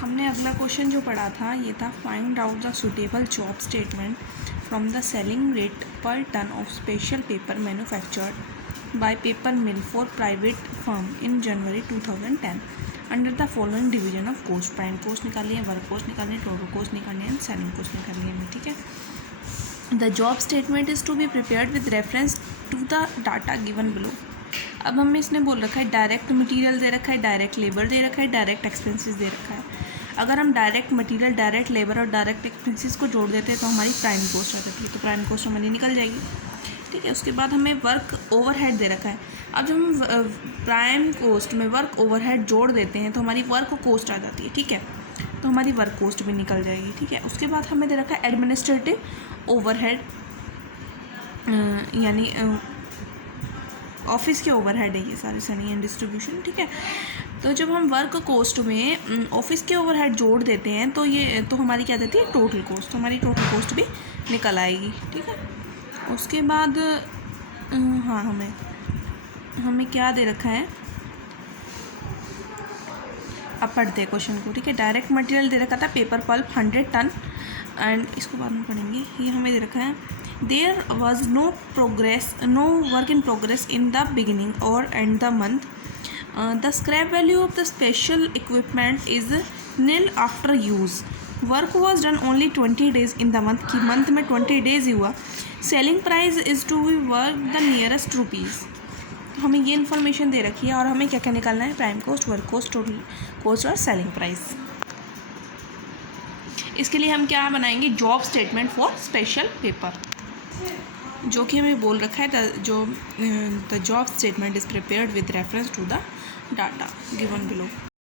हमने अगला क्वेश्चन जो पढ़ा था ये था find out the suitable job statement from the selling rate per ton of special paper manufactured by paper mill for private firm in January 2010 under the following division of cost. Prime cost निकालिए, work cost निकालिए, total cost निकालिए and selling cost निकालिए हमें, ठीक है। The job statement is to be prepared with reference to the data given below. अब हमें इसने बोल रखा है डायरेक्ट मटेरियल दे रखा है, डायरेक्ट लेबर दे रखा है, डायरेक्ट एक्सपेंसेस दे रखा है। अगर हम डायरेक्ट मटेरियल, डायरेक्ट लेबर और डायरेक्ट एक्सपेंसेस को जोड़ देते हैं तो हमारी प्राइम कॉस्ट आ जाती है, तो प्राइम कॉस्ट हमारी निकल जाएगी, ठीक है। उसके बाद हमें वर्क ओवरहेड दे रखा है। अब जब हम प्राइम कॉस्ट में वर्क ओवरहेड जोड़ देते हैं तो हमारी वर्क कॉस्ट आ जाती है, ठीक है, तो हमारी वर्क कॉस्ट भी निकल जाएगी, ठीक है। उसके बाद हमें दे रखा है एडमिनिस्ट्रेटिव ओवरहेड, यानी ऑफिस के ओवरहेड है ये सारे सेलिंग एंड डिस्ट्रीब्यूशन, ठीक है। तो जब हम वर्क कॉस्ट में ऑफिस के ओवरहेड जोड़ देते हैं तो ये तो हमारी क्या देती है टोटल कॉस्ट, तो हमारी टोटल कॉस्ट भी निकल आएगी, ठीक है। उसके बाद हाँ हमें क्या दे रखा है, अब पढ़ते हैं क्वेश्चन को, ठीक है। डायरेक्ट मटेरियल दे रखा था पेपर पल्प 100 टन एंड इसको बाद में पढ़ेंगे। ये हमें दे रखा है there was no work in progress in the beginning और end the month. The scrap value of the special equipment is nil after use. Work was done only 20 days in the month, कि month में 20 days ही हुआ। Selling price is to be work the nearest rupees. तो हमें ये information दे रखी है और हमें क्या क्या निकालना है, prime cost, work cost, total cost और सेलिंग प्राइस। इसके लिए हम क्या बनाएंगे, job statement for special paper, जो कि हमें बोल रखा है the job statement is prepared with reference to the data given below.